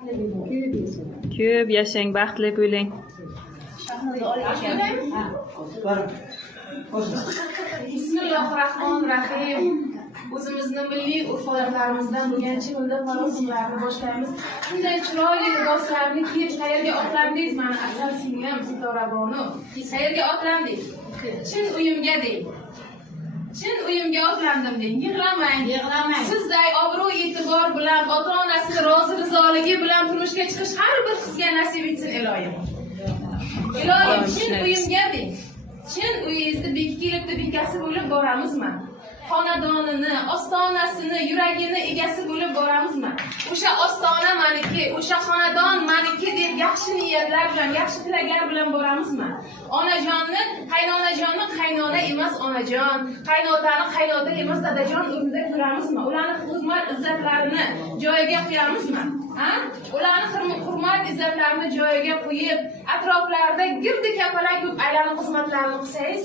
Ko'p yashang, baxtli bo'ling. Bismillahirrohmanirrohim. O'zimizni milliy urf-odatlarimizdan bo'lgan chivilda marosimlarni boshlaymiz. Shunday chiroyli liboslarni kiyib qayerga otlandingiz? Mana Asal singlim Sitora Bonu. Qayerga otlandingiz? Chin uyimga deng. Chin uyimga otlandim deng. Yig'lamang. Sizday obro' e'tibor bilan, ota-onasi rozi rizoligi bilan turmushga chiqish har bir qizga nasib etsin iloyim. Iloyim, chin uyimga deng. Chin uyingizni bekilibdi, bekasi bo'lib boramizmi? Xonadonini, ostonasini, yuragini egasi bo'lib boramizmi? O'sha ostona meniki, o'sha xonadon meniki deb yaxshi niyatlar bilan, yaxshi tilaklar bilan boramizmi? Onajonni, qaynonajonni qaynona emas onajon, qaynotani qaynota emas dadajon o'rnida ko'ramizmi? Ularni hurmat izzatlarini joyiga qo'yamizmi? Ha? Ularni hurmat izzatlarini joyiga qo'yib, atroflarida girdi kapalak ko'p aylanib xizmatlarini qilsangiz